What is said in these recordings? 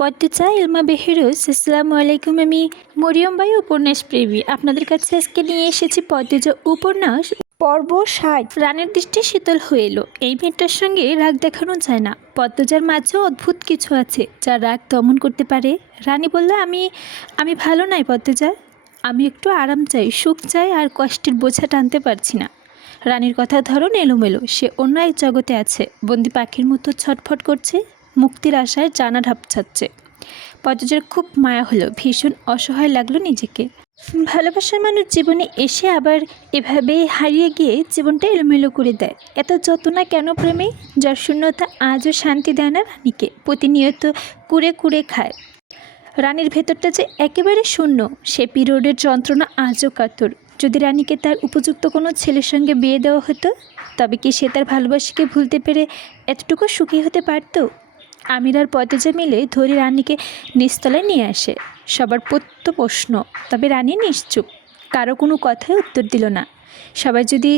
পদ্মজা ইলমা বেহেরোজ আসসালামু আলাইকুম। আমি মরিয়ম বাই উপন্যাস প্রেমী আপনাদের কাছে আজকে নিয়ে এসেছি পদ্মজা উপন্যাস পর্ব ৬০। রানীর দৃষ্টি শীতল হয়ে এলো। এই মেয়েটার সঙ্গে রাগ দেখানো যায় না। পদ্মজার মাঝেও অদ্ভুত কিছু আছে যা রাগ দমন করতে পারে। রানী বলল, আমি আমি ভালো নাই পদ্মজা, আমি একটু আরাম চাই, সুখ চাই, আর কষ্টের বোঝা টানতে পারছি না। রানীর কথা ধরন এলোমেলো, সে অন্য এক জগতে আছে, বন্দি পাখির মতো ছটফট করছে, মুক্তির আশায় জানা ঢাপছাচ্ছে। পদ্মজার খুব মায়া হলো, ভীষণ অসহায় লাগলো নিজেকে। ভালোবাসার মানুষ জীবনে এসে আবার এভাবে হারিয়ে গিয়ে জীবনটা এলোমেলো করে দেয়। এত যতনা কেন প্রেমে? যার শূন্যতা আজও শান্তি দেয় না রানীকে, প্রতিনিয়ত কুড়ে কুড়ে খায়। রানীর ভেতরটা যে একেবারে শূন্য, সে পিরিয়ডের যন্ত্রণা আজও কাতর। যদি রানীকে তার উপযুক্ত কোনো ছেলের সঙ্গে বিয়ে দেওয়া হতো, তবে কি সে তার ভালোবাসাকে ভুলতে পেরে এতটুকু সুখী হতে পারত? আমির আর পদ্মজা মিলে ধরে রানীকে নিচতলায় নিয়ে আসে। সবার প্রশ্ন, তবে রানী নিশ্চুপ, কারো কোনো কথায় উত্তর দিল না। সবাই যদি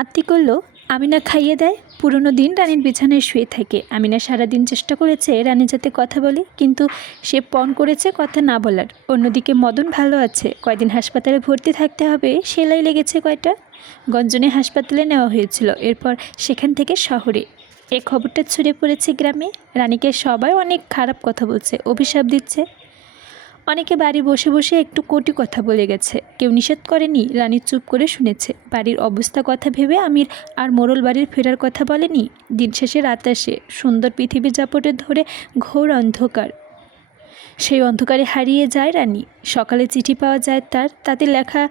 আত্মি করল, আমিনা খাইয়ে দেয়। পুরনো দিন রানীর বিছানায় শুয়ে থাকে। আমিনা সারাদিন চেষ্টা করেছে রানী যাতে কথা বলে, কিন্তু সে পণ করেছে কথা না বলার। অন্যদিকে মদন ভালো আছে, কয়দিন হাসপাতালে ভর্তি থাকতে হবে। সেলাই লেগেছে কয়টা। গঞ্জনে হাসপাতালে নেওয়া হয়েছিল, এরপর সেখান থেকে শহরে। এই খবরটা ছড়িয়ে পড়েছে গ্রামে। রানীকে সবাই অনেক খারাপ কথা বলছে, অভিশাপ দিচ্ছে। অনেকে বাড়ি বসে বসে একটু কটু কথা বলে গেছে, কেউ নিষেধ করেনি। রানী চুপ করে শুনেছে। বাড়ির অবস্থা কথা ভেবে আমির আর মোড়ল বাড়ির ফেরার কথা বলেনি। দিন শেষে রাত আসে, সুন্দর পৃথিবী জাপটে ধরে ঘোর অন্ধকার। সেই অন্ধকারে হারিয়ে যায় রানী। সকালে চিঠি পাওয়া যায় তার, তাতে লেখা,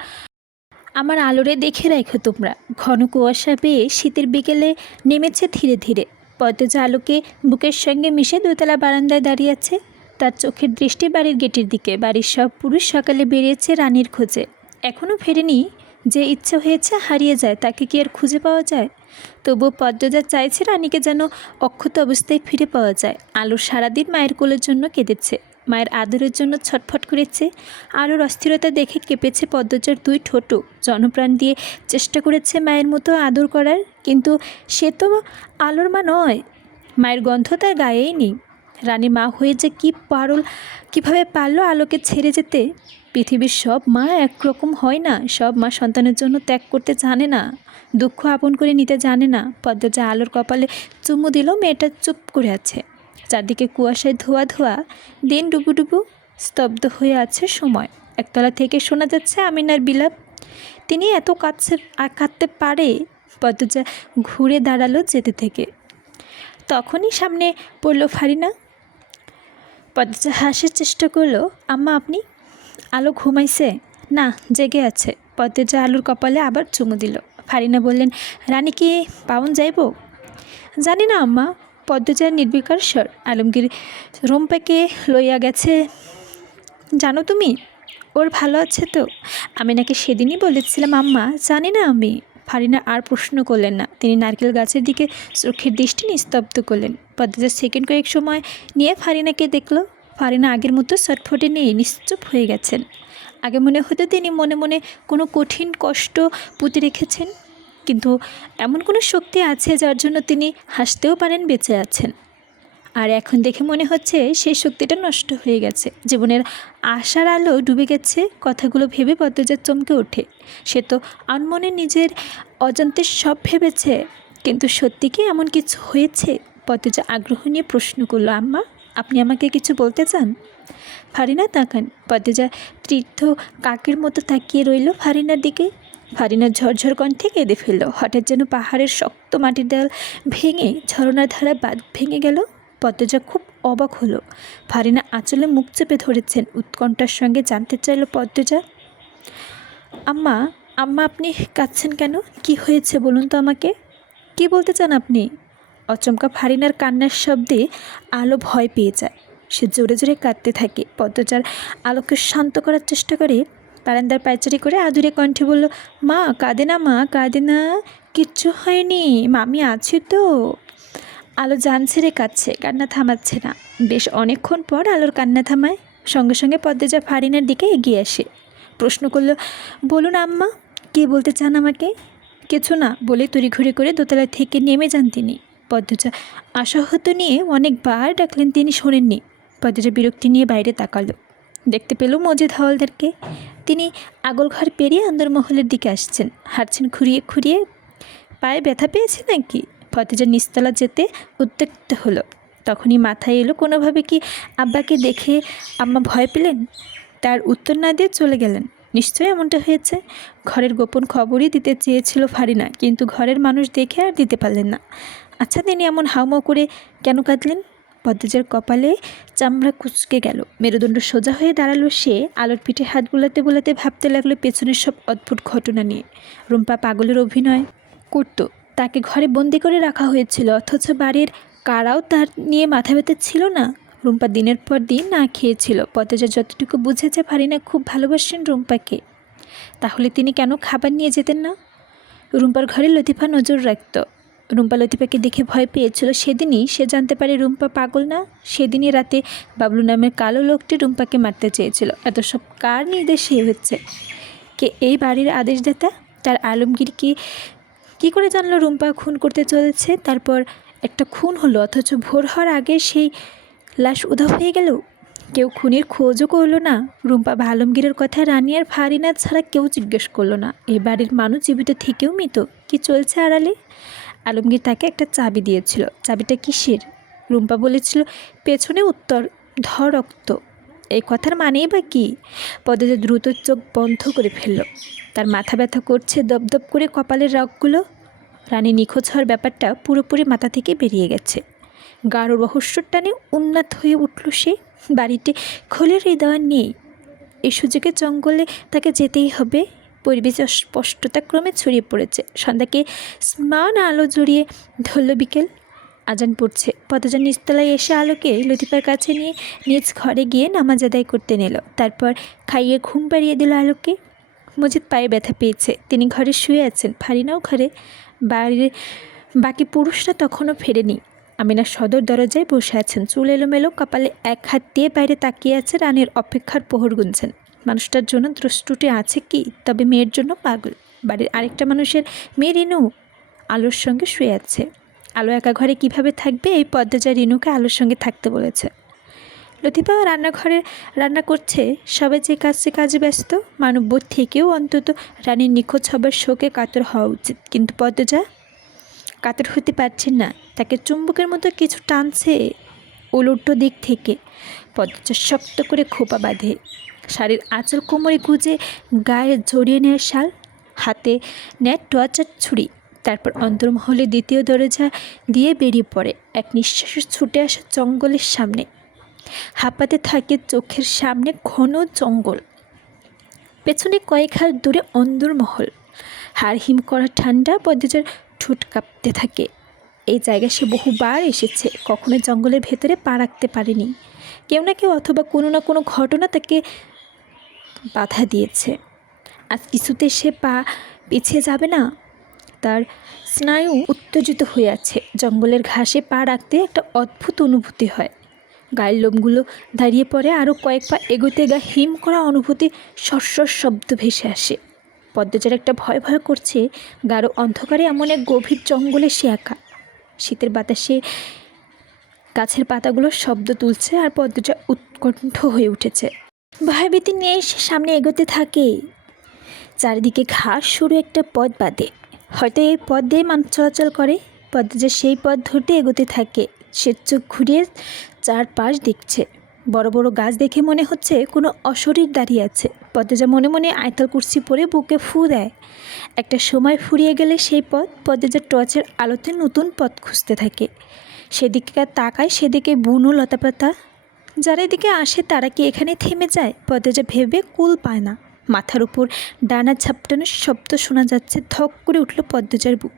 আমার আলোরে দেখে রাখো তোমরা। ঘন কুয়াশা পেয়ে শীতের বিকেলে নেমেছে ধীরে ধীরে। পদ্মজা আলোকে বুকের সঙ্গে মিশে দোতলা বারান্দায় দাঁড়িয়ে আছে। তার চোখের দৃষ্টি বাড়ির গেটের দিকে। বাড়ির সব পুরুষ সকালে বেরিয়েছে রানীর খোঁজে। এখনও ফেরেনি। যে ইচ্ছা হয়েছে হারিয়ে যায়, তাকে কি আর খুঁজে পাওয়া যায়? তবুও পদ্মজা চাইছে রানীকে যেন অক্ষত অবস্থায় ফিরে পাওয়া যায়। আলো সারাদিন মায়ের কোলের জন্য কেঁদেছে, মায়ের আদরের জন্য ছটফট করেছে। আলোর অস্থিরতা দেখে কেঁপেছে পদ্মজার দুই ঠোঁটও। জনপ্রাণ দিয়ে চেষ্টা করেছে মায়ের মতো আদর করার, কিন্তু সে তো আলোর মা নয়। মায়ের গন্ধ তার গায়েই নেই। রানী মা হয়ে যে কীভাবে পারল আলোকে ছেড়ে যেতে? পৃথিবীর সব মা একরকম হয় না। সব মা সন্তানের জন্য ত্যাগ করতে জানে না, দুঃখ আপন করে নিতে জানে না। পদ্মজা আলোর কপালে চুমু দিল। মেয়েটা চুপ করে আছে। চারদিকে কুয়াশায় ধোয়া ধোয়া, দিন ডুবুডুবু, স্তব্ধ হয়ে আছে সময়। একতলা থেকে শোনা যাচ্ছে আমিনার বিলাপ। তিনি এত কাঁদতে পারে? পদ্মজা ঘুরে দাঁড়ালো যেতে থেকে। তখনই সামনে পড়ল ফারিনা। পদ্মজা হাসার চেষ্টা করলো। আম্মা আপনি? আলো ঘুমাইছে? না, জেগে আছে। পদ্মজা আলোর কপালে আবার চুমু দিল। ফারিনা বললেন, রানী কি পাউন যাইব? জানি না আম্মা। পদ্মজার নির্বিকার স্বর। আলমগীর রোম্পাকে লইয়া গেছে, জানো তুমি? ওর ভালো আছে তো? আমি নাকি সেদিনই বলেছিলাম আম্মা, জানি না আমি। ফারিনা আর প্রশ্ন করলেন না। তিনি নারকেল গাছের দিকে চোখের দৃষ্টি নিস্তব্ধ করলেন। পদ্মজা সেকেন্ড কয়েক সময় নিয়ে ফারিনাকে দেখল। ফারিনা আগের মতো ছটফটে নিয়ে নিশ্চুপ হয়ে গেছেন। আগে মনে হতো তিনি মনে মনে কোনো কঠিন কষ্ট পুঁতে রেখেছেন, কিন্তু এমন কোনো শক্তি আছে যার জন্য তিনি হাসতেও পারেন, বেঁচে আছেন। আর এখন দেখে মনে হচ্ছে সেই শক্তিটা নষ্ট হয়ে গেছে। জীবনের আশার আলো ডুবে গেছে। কথাগুলো ভেবে পদ্মজা চমকে ওঠে। সে তো আনমনে নিজের অজান্তে সব ভেবেছে, কিন্তু সত্যি কি এমন কিছু হয়েছে? পদ্মজা আগ্রহ নিয়ে প্রশ্ন করল, আম্মা আপনি আমাকে কিছু বলতে চান? ফারিনা তাকান। পদ্মজা তীর্থ কাকের মতো তাকিয়ে রইল ফারিনার দিকে। ফারিনার ঝরঝর কণ্ঠে কেঁদে ফেলল। হঠাৎ যেন পাহাড়ের শক্ত মাটির দেয়াল ভেঙে ঝরনার ধারা বাঁধ ভেঙে গেল। পদ্মজা খুব অবাক হলো। ফারিনা আঁচলে মুখ চেপে ধরেছেন। উৎকণ্ঠার সঙ্গে জানতে চাইল পদ্মজা, আম্মা আম্মা আপনি কাঁদছেন কেন? কি হয়েছে বলুন তো আমাকে। কি বলতে চান আপনি? অচমকা ফারিনার কান্নার শব্দে আলো ভয় পেয়ে যায়। সে জোরে জোরে কাঁদতে থাকে। পদ্মজার আলোকে শান্ত করার চেষ্টা করে। বারান্দার পায়চারি করে আদুরে কণ্ঠে বলল, মা কাঁদে না, মা কাঁদে না, কিচ্ছু হয়নি, মামি আছি তো। আলো জান ছেড়ে কাঁদছে, কান্না থামাচ্ছে না। বেশ অনেকক্ষণ পর আলোর কান্না থামায়। সঙ্গে সঙ্গে পদ্মজা ফারিনার দিকে এগিয়ে আসে। প্রশ্ন করল, বলুন আম্মা, কী বলতে চান আমাকে? কিছু না বলে তড়িঘড়ি করে দোতলা থেকে নেমে যান তিনি। পদ্মজা আশাহত নিয়ে অনেকবার ডাকলেন, তিনি শোনেননি। পদ্মজা বিরক্তি নিয়ে বাইরে তাকালো। দেখতে পেল মজিদ হাওলদারকে। তিনি আগল ঘর পেরিয়ে অন্দরমহলের দিকে আসছেন, হাঁটছেন খুঁড়িয়ে খুঁড়িয়ে। পায়ে ব্যথা পেয়েছে নাকি? পদ্মজা নিচতলা যেতে উদ্যক্ত হলো। তখনই মাথায় এলো কোনোভাবে কি আব্বাকে দেখে আম্মা ভয় পেলেন? তার উত্তর না দিয়ে চলে গেলেন। নিশ্চয়ই এমনটা হয়েছে। ঘরের গোপন খবরই দিতে চেয়েছিল ফারিনা, কিন্তু ঘরের মানুষ দেখে আর দিতে পারলেন না। আচ্ছা, তিনি এমন হাউমাউ করে কেন কাঁদলেন? পদ্মজার কপালে চামড়া কুঁচকে গেল। মেরুদণ্ড সোজা হয়ে দাঁড়ালো সে। আলোর পিঠে হাত বুলাতে বুলাতে ভাবতে লাগলো পেছনের সব অদ্ভুত ঘটনা নিয়ে। রুম্পা পাগলের অভিনয় করত, তাকে ঘরে বন্দি করে রাখা হয়েছিল, অথচ বাড়ির কারাও তার নিয়ে মাথা ব্যথা ছিল না। রুম্পা দিনের পর দিন না খেয়েছিল। পদ্মজা যতটুকু বুঝেছে ফারিনা খুব ভালোবাসেন রুম্পাকে। তাহলে তিনি কেন খাবার নিয়ে যেতেন না? রুম্পার ঘরে লতিফা নজর রাখত। রুম্পা লতিফাকে দেখে ভয় পেয়েছিল। সেদিনই সে জানতে পারে রুম্পা পাগল না। সেদিনই রাতে বাবলু নামের কালো লোকটি রুম্পাকে মারতে চেয়েছিল। এত সব কার নির্দেশে হচ্ছে? কে এই বাড়ির আদেশদাতা? তার আলমগীর কি করে জানলো রুম্পা খুন করতে চলেছে? তারপর একটা খুন হলো, অথচ ভোর হওয়ার আগে সেই লাশ উধাও হয়ে গেল। কেউ খুনির খোঁজও করলো না। রুম্পা বা আলমগীরের কথা রানী আর ফারিনা ছাড়া কেউ জিজ্ঞেস করলো না। এই বাড়ির মানুষ জীবিত থেকেও মৃত। কি চলছে আড়ালে? আলমগীর তাকে একটা চাবি দিয়েছিল। চাবিটা কিসের? রুম্পা বলেছিল পেছনে উত্তর ধর রক্ত। এই কথার মানেই বা কী? পদ্মজা দ্রুত চোখ বন্ধ করে ফেলল। তার মাথা ব্যথা করছে, দপদপ করে কপালের রগগুলো। রানী নিখোঁজ হওয়ার ব্যাপারটা পুরোপুরি মাথা থেকে বেরিয়ে গেছে। গাঢ় রহস্যর টানে উন্মাদ হয়ে উঠল সে। বাড়িতে খোলের হৃদয় নেই। এই সুযোগে জঙ্গলে তাকে যেতেই হবে। পরিবেশে স্পষ্টতা ক্রমে ছড়িয়ে পড়েছে। সন্ধ্যাকে স্নান আলো জড়িয়ে ধরল বিকেল। আজান পড়ছে। পদ্মজা নিচতলায় এসে আলোকে লতিফার কাছে নিয়ে নিজ ঘরে গিয়ে নামাজ আদায় করতে নিল। তারপর খাইয়ে ঘুম পাড়িয়ে দিল আলোকে। মজিদ পায়ে ব্যথা পেয়েছে, তিনি ঘরে শুয়ে আছেন। ফারিনাও ঘরে। বাড়ির বাকি পুরুষরা তখনও ফেরেনি। আমিনা সদর দরজায় বসে আছেন, চুল এলোমেলো, কপালে এক হাত দিয়ে বাইরে তাকিয়ে আছে। রানীর অপেক্ষার প্রহর গুনছেন। মানুষটার জন্য দ্রষ্টুটি আছে কি? তবে মেয়ের জন্য পাগল। বাড়ির আরেকটা মানুষের মেয়ে রিনু আলোর সঙ্গে শুয়ে আছে। আলো একা ঘরে কিভাবে থাকবে? এই পদ্মজা রিনুকে আলোর সঙ্গে থাকতে বলেছে। লতিফা রান্নাঘরে রান্না করছে। সবাই যে কাজে ব্যস্ত। মানববোধ থেকেও অন্তত রানীর নিখোঁজ হবার শোকে কাতর হওয়া উচিত, কিন্তু পদ্মজা কাতর হতে পারছেন না। তাকে চুম্বকের মতো কিছু টানছে উল্টো দিক থেকে। পদ্মজা শক্ত করে খোপা বাঁধে। শাড়ির আঁচল কোমরে গুজে গায়ে জড়িয়ে নেয় শাল। হাতে নেয় টর্চার ছুরি। তারপর অন্তর্মহলে দ্বিতীয় দরজা দিয়ে বেরিয়ে পড়ে। এক নিঃশ্বাসে ছুটে আসে জঙ্গলের সামনে। হাঁপাতে থাকে চোখের সামনে ঘন জঙ্গল। পেছনে কয়েক হাত দূরে অন্দরমহল। হাড় হিম করা ঠান্ডা। পদ্মজার ঠোঁট কাঁপতে থাকে। এই জায়গায় সে বহুবার এসেছে, কখনো জঙ্গলের ভেতরে পা রাখতে পারেনি। কেউ না কেউ অথবা কোনো না কোনো ঘটনা তাকে বাধা দিয়েছে। আজ কিছুতে সে পা পিছিয়ে যাবে না। তার স্নায়ু উত্তেজিত হয়ে আছে। জঙ্গলের ঘাসে পা রাখতে একটা অদ্ভুত অনুভূতি হয়। গায়ের লোমগুলো দাঁড়িয়ে পড়ে। আরও কয়েক পা এগোতে গা হিম করা অনুভূতি সরসর শব্দ ভেসে আসে। পদ্মজার একটা ভয় ভয় করছে। গাঢ় অন্ধকারে এমন এক গভীর জঙ্গলে সে একা। শীতের বাতাসে গাছের পাতাগুলো শব্দ তুলছে, আর পদ্মজা উৎকণ্ঠ হয়ে উঠেছে। ভয়ভীতি নিয়ে সে সামনে এগোতে থাকে। চারিদিকে ঘাস সরু একটা পথ বাঁধে। হয়তো এই পথ দিয়ে মানুষ চলাচল করে। পদ্মজা সেই পথ ধরতে এগোতে থাকে। সে চোখ ঘুরিয়ে চারপাশ দেখছে। বড় বড় গাছ দেখে মনে হচ্ছে কোনো অশরীর দাঁড়িয়ে আছে। পদ্মজা মনে মনে আয়তাল কুরসি পরে বুকে ফু দেয়। একটা সময় ফুরিয়ে গেলে সেই পথ। পদ্মজা টর্চের আলোতে নতুন পথ খুঁজতে থাকে। সেদিকে তাকায়, সেদিকে বুনো লতাপাতা। যারা এদিকে আসে তারা কি এখানে থেমে যায়? পদ্মজা ভেবে কুল পায় না। মাথার উপর ডানা ঝাপটানোর শব্দ শোনা যাচ্ছে। ধক করে উঠল পদ্মজার বুক।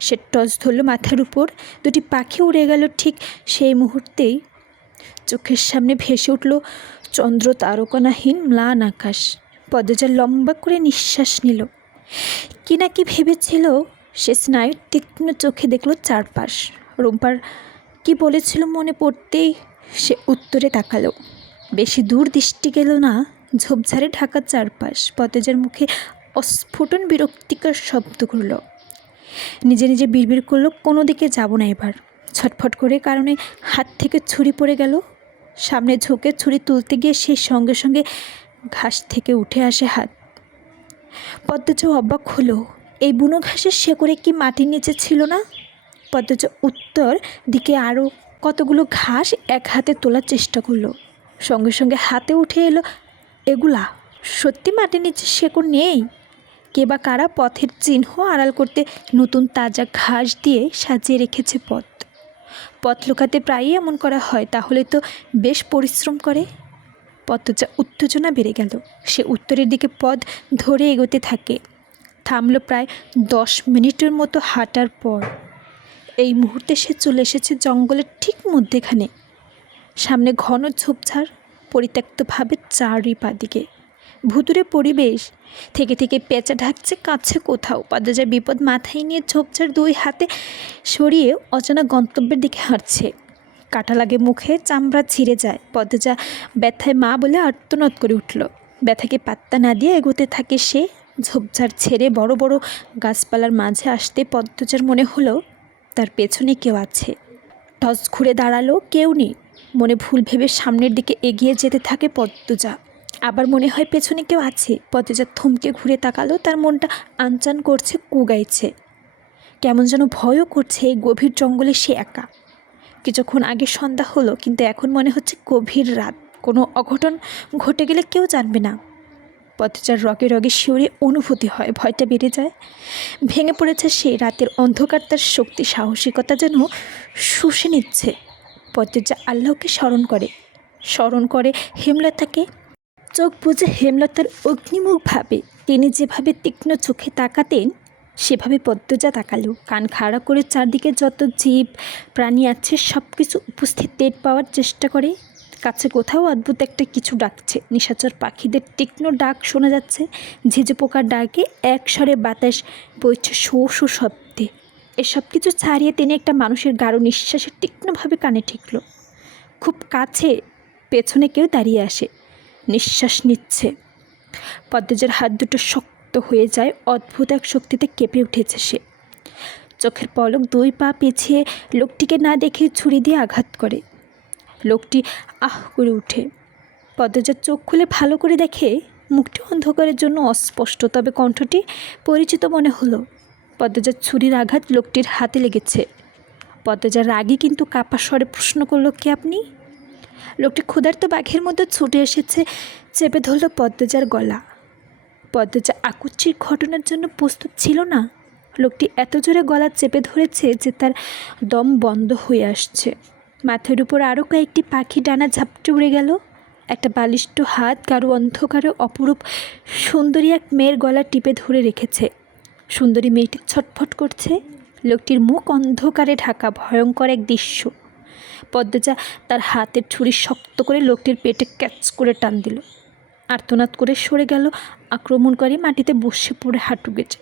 সে টর্চ ধরল মাথার উপর। দুটি পাখি উড়ে গেল। ঠিক সেই মুহূর্তেই চোখের সামনে ভেসে উঠল চন্দ্র তারকানাহীন ম্লান আকাশ। পদ্মজা লম্বা করে নিঃশ্বাস নিল। কি না কি ভেবেছিল সে। স্নায়ুর তীক্ষ্ণ চোখে দেখল চারপাশ। রুম্পার কি বলেছিল মনে পড়তেই সে উত্তরে তাকালো। বেশি দূর দৃষ্টি গেল না। ঝোপঝাড়ে ঢাকা চারপাশ। পদ্মজার মুখে অস্ফুটন বিরক্তিকর শব্দ করল। নিজে নিজে বিড়বিড় করলো, কোনো দিকে যাব না এবার। ছটফট করে কারণে হাত থেকে ছুরি পড়ে গেল। সামনে ঝুঁকে ছুরি তুলতে গিয়ে সেই সঙ্গে সঙ্গে ঘাস থেকে উঠে আসে হাত। পদ্মজা অবাক হলো, এই বুনো ঘাসের শেকড়ে কি মাটির নিচে ছিল না? পদ্মজা উত্তর দিকে আরও কতগুলো ঘাস এক হাতে তোলার চেষ্টা করলো, সঙ্গে সঙ্গে হাতে উঠে এলো এগুলা। সত্যি মাটির নিচে শেকড় নেই। কে বা কারা পথের চিহ্ন আড়াল করতে নতুন তাজা ঘাস দিয়ে সাজিয়ে রেখেছে পথ। পথ লুকাতে প্রায়ই এমন করা হয়, তাহলে তো বেশ পরিশ্রম করে। পদ্মজা উত্তেজনা বেড়ে গেল। সে উত্তরের দিকে পথ ধরে এগোতে থাকে। থামল প্রায় 10 মিনিটের মতো হাঁটার পর। এই মুহূর্তে সে চলে এসেছে জঙ্গলের ঠিক মধ্যেখানে। সামনে ঘন ঝোপঝাড়, পরিত্যক্তভাবে চারিপাদিকে ভুতুরে পরিবেশ। থেকে থেকে পেঁচা ঢাকছে কাছে কোথাও। পদ্মজার বিপদ মাথায় নিয়ে ঝোপঝাড় 2 হাতে সরিয়ে অজানা গন্তব্যের দিকে হাঁটছে। কাটা লাগে মুখে, চামড়া ছিঁড়ে যায়। পদ্মজা ব্যথায় মা বলে আর্তনাদ করে উঠল। ব্যথাকে পাত্তা না দিয়ে এগোতে থাকে সে। ঝোপঝাড় ছেড়ে বড় বড় গাছপালার মাঝে আসতে পদ্মজার মনে হলো তার পেছনে কেউ আছে। টস ঘুরে দাঁড়ালো, কেউ নেই। মনে ভুল ভেবে সামনের দিকে এগিয়ে যেতে থাকে পদ্মজা। আবার মনে হয় পেছনে কেউ আছে। পদ্মজা থমকে ঘুরে তাকালো। তার মনটা আনচান করছে, কুগাইছে, কেমন যেন ভয়ও করছে। এই গভীর জঙ্গলে সে একা। কিছুক্ষণ আগে সন্ধ্যা হলো, কিন্তু এখন মনে হচ্ছে গভীর রাত। কোনো অঘটন ঘটে গেলে কেউ জানবে না। পদ্মজার রগে রগে শিউরে অনুভূতি হয়, ভয়টা বেড়ে যায়। ভেঙে পড়েছে সে। রাতের অন্ধকার তার শক্তি সাহসিকতা যেন শুষে নিচ্ছে। পদ্মজা আল্লাহকে স্মরণ করে হেমলতাকে। চোখ বুজে হেমলতার অগ্নিমুখ ভাবে। তিনি যেভাবে তীক্ষ্ণ চোখে তাকাতেন সেভাবে পদ্মজা তাকালো। কান খাড়া করে চারদিকে যত জীব প্রাণী আছে সব কিছু উপস্থিত টের পাওয়ার চেষ্টা করে। কাছে কোথাও অদ্ভুত একটা কিছু ডাকছে। নিশাচর পাখিদের তীক্ষ্ণ ডাক শোনা যাচ্ছে। ঝিঝে পোকার ডাকে এক স্বরে বাতাস বইছে শো শো শব্দে। এসব কিছু ছাড়িয়ে তিনি একটা মানুষের গাঢ় নিঃশ্বাসে তীক্ষ্ণভাবে কানে ঠেকল। খুব কাছে পেছনে কেউ দাঁড়িয়ে আসে, নিঃশ্বাস নিচ্ছে। পদ্মজার হাত দুটো শক্ত হয়ে যায়। অদ্ভুত এক শক্তিতে কেঁপে উঠেছে সে। চোখের পলক 2 পা পিছিয়ে লোকটিকে না দেখে ছুরি দিয়ে আঘাত করে। লোকটি আহ করে উঠে। পদ্মজার চোখ খুলে ভালো করে দেখে মুখটি অন্ধকারের জন্য অস্পষ্ট, তবে কণ্ঠটি পরিচিত মনে হলো। পদ্মজার ছুরির আঘাত লোকটির হাতে লেগেছে। পদ্মজার রাগী কিন্তু কাপা স্বরে প্রশ্ন করল, কে আপনি? লোকটি ক্ষুধার্ত বাঘের মধ্যে ছুটে এসেছে, চেপে ধরল পদ্মজার গলা। পদ্মজা আকুচ্ছির ঘটনার জন্য প্রস্তুত ছিল না। লোকটি এত জোরে গলা চেপে ধরেছে যে তার দম বন্ধ হয়ে আসছে। মাথার উপর আরও কয়েকটি পাখি ডানা ঝাপটে উড়ে গেল। একটা বালিষ্ট হাত গাঢ় অন্ধকারে অপরূপ সুন্দরী এক মেয়ের গলা টিপে ধরে রেখেছে। সুন্দরী মেয়েটি ছটফট করছে। লোকটির মুখ অন্ধকারে ঢাকা, ভয়ঙ্কর এক দৃশ্য। পদ্মজা তার হাতের ছুরি শক্ত করে লোকটির পেটে ক্যাচ করে টান দিল। আর্তনাদ করে সরে গেল। আক্রমণকারী মাটিতে বসে পড়ে হাঁটু গেছে।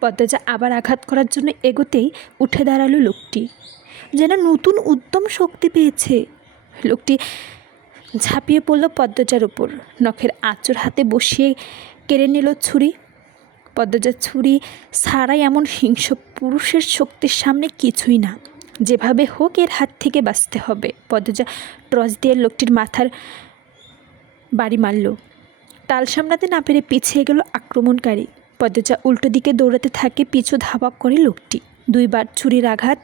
পদ্মজা আবার আঘাত করার জন্য এগোতেই উঠে দাঁড়ালো লোকটি, যেন নতুন উদ্যম শক্তি পেয়েছে। লোকটি ঝাঁপিয়ে পড়ল পদ্মজার উপর, নখের আঁচড় হাতে বসিয়ে কেড়ে নিল ছুরি। পদ্মজার ছুরি ছাড়াই এমন হিংস্র পুরুষের শক্তির সামনে কিছুই না। যেভাবে হোক এর হাত থেকে বাঁচতে হবে। পদ্মজা টর্চ দিয়ে লোকটির মাথার বাড়ি মারল। তাল সামলাতে না পেরে পিছিয়ে গেল আক্রমণকারী। পদ্মজা উল্টো দিকে দৌড়াতে থাকে, পিছু ধাওয়া করে লোকটি। 2 বার ছুরির আঘাত,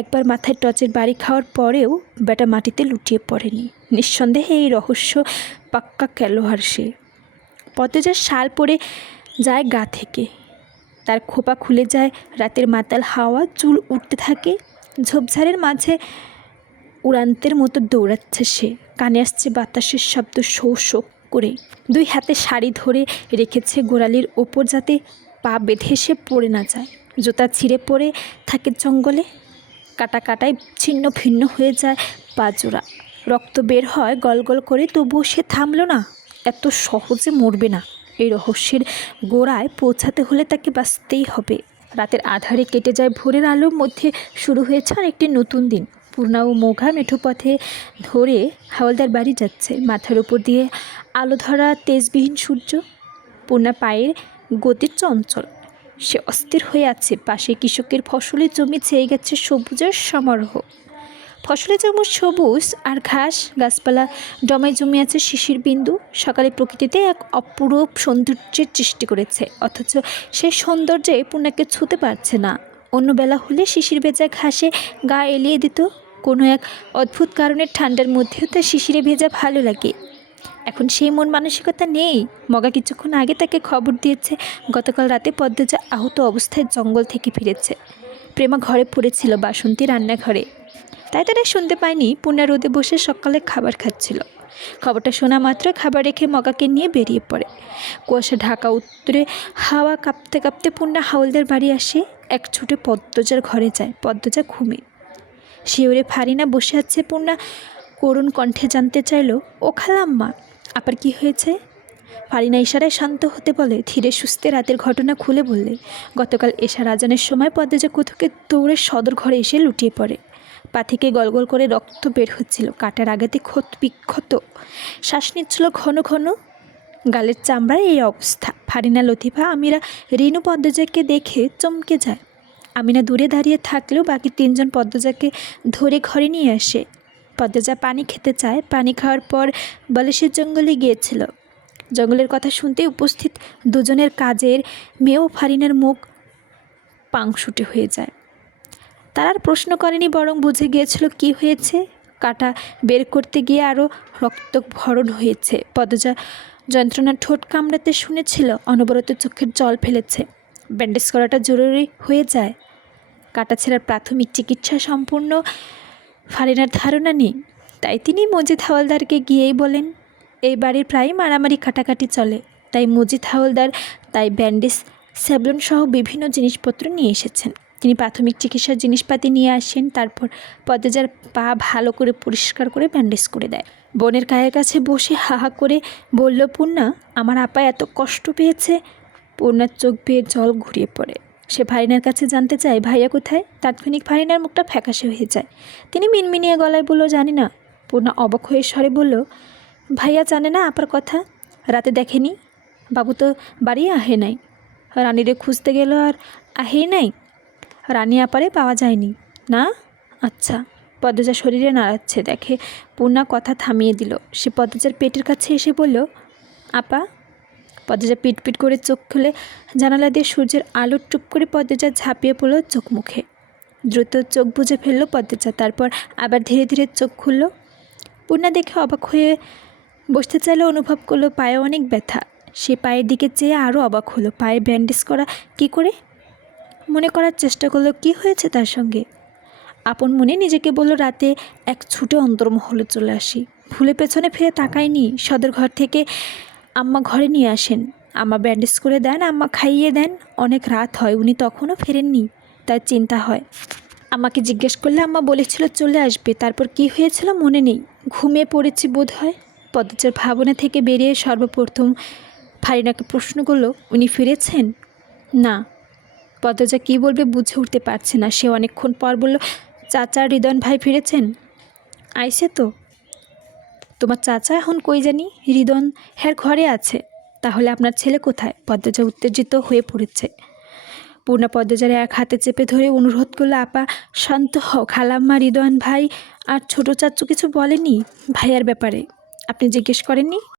একবার মাথায় টর্চের বাড়ি খাওয়ার পরেও বেটা মাটিতে লুটিয়ে পড়েনি। নিঃসন্দেহে এই রহস্য পাক্কা খেলোয়াড় সে। পদ্মজার শাল পড়ে যায় গা থেকে, তার খোপা খুলে যায়। রাতের মাতাল হাওয়া, চুল উঠতে থাকে। ঝোপঝাড়ের মাঝে উড়ান্তের মতো দৌড়াচ্ছে সে। কানে আসছে বাতাসের শব্দ শো শো করে। 2 হাতে শাড়ি ধরে রেখেছে গোড়ালির ওপর, যাতে পা বেঁধে সে পড়ে না যায়। জুতা ছিঁড়ে পড়ে থাকে জঙ্গলে। কাটা কাটায় ছিন্ন ভিন্ন হয়ে যায় পা জোড়া। রক্ত বের হয় গলগল করে, তবুও সে থামল না। এত সহজে মরবে না। এই রহস্যের গোড়ায় পৌঁছাতে হলে তাকে বাঁচতেই হবে। রাতের আধারে কেটে যায় ভোরের আলোর মধ্যে শুরু হয়েছে আরেকটি নতুন দিন। পূর্ণা ও মোঘা মেঠো পথে ধরে হাওলদার বাড়ি যাচ্ছে। মাথার উপর দিয়ে আলো ধরা তেজবিহীন সূর্য। পূর্ণা পায়ের গতির চঞ্চল। সে অস্থির হয়ে আছে। পাশে কৃষকের ফসলের জমি ছেয়ে গেছে সবুজের সমারোহ। ফসলে যেমন সবুজ আর ঘাস গাছপালা জমায় জমে আছে শিশির বিন্দু, সকালে প্রকৃতিতে এক অপরূপ সৌন্দর্যের সৃষ্টি করেছে, অথচ সেই সৌন্দর্যে পূর্ণাকে ছুঁতে পারছে না। অন্য বেলা হলে শিশির ভেজা ঘাসে গা এলিয়ে দিত, কোনো এক অদ্ভুত কারণে ঠান্ডার মধ্যেও তার শিশিরে ভেজা ভালো লাগে। এখন সেই মন মানসিকতা নেই। মগা কিছুক্ষণ আগে তাকে খবর দিয়েছে গতকাল রাতে পদ্মজা আহত অবস্থায় জঙ্গল থেকে ফিরেছে। প্রেমা ঘরে পড়েছিল, বাসন্তী রান্নাঘরে, তাই তারা শুনতে পায়নি। পূর্ণা রোদে বসে সকালে খাবার খাচ্ছিল। খবরটা শোনা মাত্র খাবার রেখে মগাকে নিয়ে বেরিয়ে পড়ে। কুয়াশা ঢাকা উত্তরে হাওয়া কাঁপতে কাঁপতে পূর্ণা হাওলদের বাড়ি আসে। এক ছুটে পদ্মজার ঘরে যায়। পদ্মজা ঘুমে শিওরে ফারিনা বসে আছে। পূর্ণা করুণ কণ্ঠে জানতে চাইল, ও খালাম্মা, আবার কি হয়েছে? ফারিনা ইশারায় শান্ত হতে বলে। ধীরে সুস্থে রাতের ঘটনা খুলে বললে, গতকাল এশার আজানের সময় পদ্মজা কোথাকে দৌড়ে সদর ঘরে এসে লুটিয়ে পড়ে। পা থেকে গলগল করে রক্ত বের হচ্ছিল, কাটার আঘাতে বিক্ষত, শ্বাস নিচ্ছিল ঘন ঘন, গালের চামড়ার এই অবস্থা। ফারিনা, লতিফা, আমিরা, রিনু পদ্মজাকে দেখে চমকে যায়। আমিনা দূরে দাঁড়িয়ে থাকলেও বাকি তিনজন পদ্মজাকে ধরে ঘরে নিয়ে আসে। পদ্মজা পানি খেতে চায়। পানি খাওয়ার পর বলে সে জঙ্গলে গিয়েছিল। জঙ্গলের কথা শুনতে উপস্থিত দুজনের কাজের মেয়েও ফারিনার মুখ পাংশুটে হয়ে যায়। তারা আর প্রশ্ন করেনি, বরং বুঝে গিয়েছিল কি হয়েছে। কাটা বের করতে গিয়ে আরও রক্তক্ষরণ হয়েছে। পদ্মজা যন্ত্রণার ঠোঁট কামড়াতে শুনেছিল, অনবরত চোখের জল ফেলেছে। ব্যান্ডেজ করাটা জরুরি হয়ে যায়। কাটা ছেঁড়ার প্রাথমিক চিকিৎসা সম্পূর্ণ ফারিনার ধারণা নেই, তাই তিনি মজিদ হাওলদারকে গিয়েই বলেন। এই বাড়ির প্রায় মারামারি কাটাকাটি চলে, তাই মজিদ হাওলদার তাই ব্যান্ডেজ, স্যাবলন সহ বিভিন্ন জিনিসপত্র নিয়ে এসেছেন। তিনি প্রাথমিক চিকিৎসার জিনিসপাতি নিয়ে আসেন। তারপর পদ্মজার পা ভালো করে পরিষ্কার করে ব্যান্ডেজ করে দেয়। বোনের গায়ের কাছে বসে হাহা করে বলল, পূর্ণা, আমার আপা এত কষ্ট পেয়েছে। পূর্ণার চোখ বেয়ে জল ঘুরিয়ে পড়ে। সে ফারিনার কাছে জানতে চায়, ভাইয়া কোথায়? তাৎক্ষণিক ফারিনার মুখটা ফ্যাকাশে হয়ে যায়। তিনি মিনমিনিয়ে গলায় বলল, জানি না। পূর্ণা অবাক হয়ে স্বরে বলল, ভাইয়া জানে না আপার কথা? রাতে দেখেনি? বাবু তো বাড়ি আহে নাই। রানীরে খুঁজতে গেল আর আহেই নাই। রানী আপারে পাওয়া যায়নি না? আচ্ছা। পদ্মজা শরীরে নাড়াচ্ছে দেখে পূর্ণা কথা থামিয়ে দিল। সে পদ্মজার পেটের কাছে এসে বলল, আপা। পদ্মজা পিটপিট করে চোখ খুলে জানালা দিয়ে সূর্যের আলো টুপ করে পদ্মজা ঝাঁপিয়ে পড়ল চোখ মুখে। দ্রুত চোখ বুজে ফেলল পদ্মজা। তারপর আবার ধীরে ধীরে চোখ খুলল। পূর্ণা দেখে অবাক হয়ে বসতে চাইলে অনুভব করলো পায়ে অনেক ব্যথা। সে পায়ের দিকে চেয়ে আরও অবাক হলো। পায়ে ব্যান্ডেজ করা কি করে? মনে করার চেষ্টা করলো কি হয়েছে তার সঙ্গে। আপন মনে নিজেকে বলল, রাতে এক ছুটে অন্তর্মহলে চলে আসি। ভুলে পেছনে ফিরে তাকায়নি। সদর ঘর থেকে আম্মা ঘরে নিয়ে আসেন। আম্মা ব্যান্ডেজ করে দেন, আম্মা খাইয়ে দেন। অনেক রাত হয়, উনি তখনও ফেরেননি, তাই চিন্তা হয়। আমাকে জিজ্ঞেস করলে আম্মা বলেছিল চলে আসবে। তারপর কি হয়েছিল মনে নেই, ঘুমিয়ে পড়েছি বোধ হয়। পদ্মজার ভাবনা থেকে বেরিয়ে সর্বপ্রথম ফারিনাকে প্রশ্ন করলো, উনি ফিরেছেন? না। পদ্মজা কী বলবে বুঝে উঠতে পারছে না। সে অনেকক্ষণ পর বলল, চাচা রিদন ভাই ফিরেছেন? আইসে তো। তোমার চাচা এখন কই জানি? রিদন হ্যার ঘরে আছে। তাহলে আপনার ছেলে কোথায়? পদ্মজা উত্তেজিত হয়ে পড়েছে। পূর্ণা পদ্মজার এক হাতে চেপে ধরে অনুরোধ করলো, আপা শান্ত হও। খালাম্মা, রিদন ভাই আর ছোট চাচু কিছু বলেনি ভাইয়ার ব্যাপারে? আপনি জিজ্ঞেস করেননি?